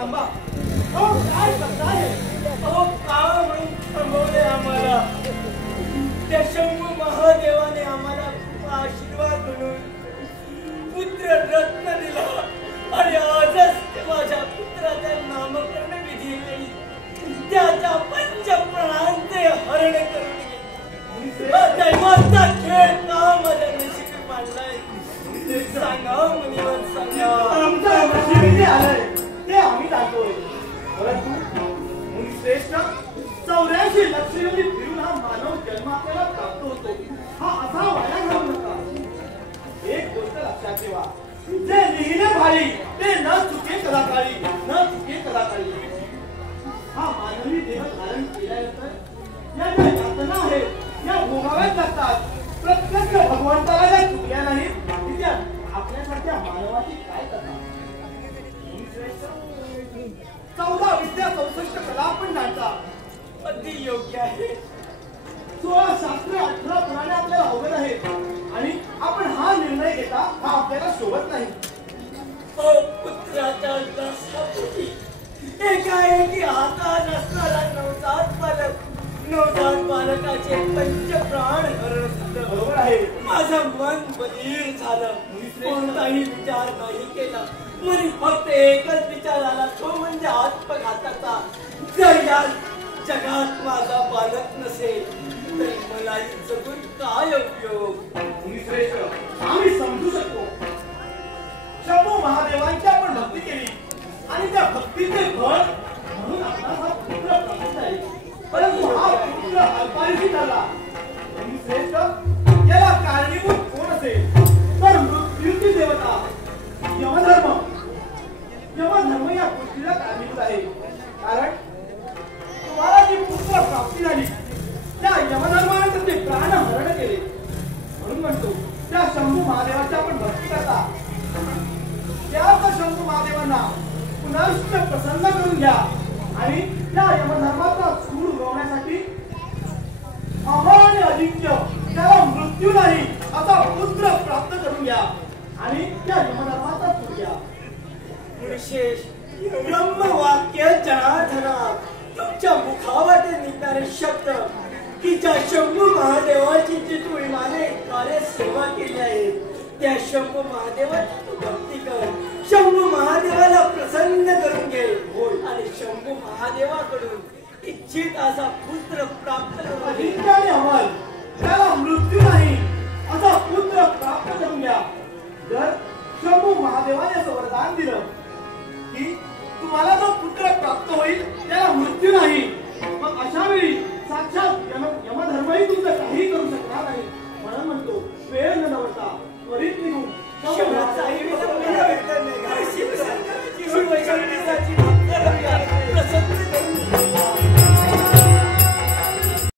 थांबा. अहो काय करताय? अहो काळ म्हणून थांबवले आम्हाला. त्या शंभू महादेवाने आम्हाला खूप आशीर्वाद म्हणून पुत्र रत्न दिला आणि आजच ते माझ्या पुत्राच्या नामकरण विधी वेळी त्याच्या पंचप्राणांचे हरण करून दैवाचा खेळ का माझ्या नशिबी मांडलाय ते सांगा मुनिवर सांगा. आमच्या नशिबी जे आलंय ते आम्ही जाणतोय. परंतु मुनिश्रेष्ठ 84 लक्ष योनी फिरून हा मानव जन्म आपल्याला प्राप्त होतो. हा असा वाया घालू नका. एक गोष्ट लक्षात ठेवा, जे लिहिले भारी ते न चुके कलाकारी, न चुके कलाकारी. हा मानवी देह धारण केल्यानंतर या ज्या यातना आहेत या भोगाव्याच लागतात. प्रत्यक्ष भगवंताला ज्या चुकल्या नाहीत तिथे आपल्यासारख्या मानवाची काय करतात? 14 विद्या 64 कला आपण जाणता. अगदी योग्य आहे. 16 शास्त्र 18 पुराणे आपल्याला अवगत आहेत आणि आपण हा निर्णय घेता हा आपल्याला शोभत नाही. पुत्राच्या दासापोटी एकाएकी हातात असणारा नवजात बालकाचे पंचप्राण हरण झालं. बरोबर आहे. माझं मन बधीर झालं. कोणताही विचार नाही केला. मनी फक्त एकच विचार आला, तो म्हणजे आत्मघाताचा. जर या जगात माझा बालक नसेल तर मलाही जगून काय उपयोग? श्रेष्ठ आम्ही समजू शकतो. शंभू महादेवांची आपण भक्ती केली आणि त्या भक्तीचे फळ म्हणून आपला हा पुत्र प्राप्त झाले. परंतु हा पुत्र अल्पायुषी झाला. श्रेष्ठ याला कारणीभूत कोण असेल तर मृत्यूची देवता यमधर्म. यमधर्म या गोष्टीला कारणीभूत आहे. कारण तुम्हाला जी पुत्र प्राप्ती झाली त्या यमधर्माने त्याचे प्राण हरण केले. म्हणून म्हणतो त्या शंभू महादेवाची आपण भक्ती करता. त्याच शंभू महादेवांना पुनश्च प्रसन्न करून घ्या आणि त्या यमधर्माचा सूर उगवण्यासाठी अमर आणि अजिंक्य त्याला मृत्यू नाही असा पुत्र प्राप्त करून घ्या आणि त्या यमधर्माचा सूर घ्या. विशेष ब्रह्मवाक्य जनार्दना तुमच्या मुखावाटे निघणारे शब्द की ज्या शंभू महादेवाची जी तू इमाने कार्य सेवा केली आहे त्या शंभू महादेवाची तू भक्ती कर. शंभू महादेवाला प्रसन्न करून घे आणि शंभू महादेवाकडून इच्छित असा पुत्र प्राप्त करून अजिंक्य आणि अमर त्याला मृत्यू नाही असा पुत्र प्राप्त करून घ्या. जर शंभू महादेवाने असं वरदान दिलं की तुम्हाला जो पुत्र प्राप्त होईल त्याला मृत्यू नाही, मग अशा वेळी साक्षात यमधर्मही तुमचं काही करू शकणार नाही. म्हणून म्हणतो वेळ न दवडता त्वरित निघून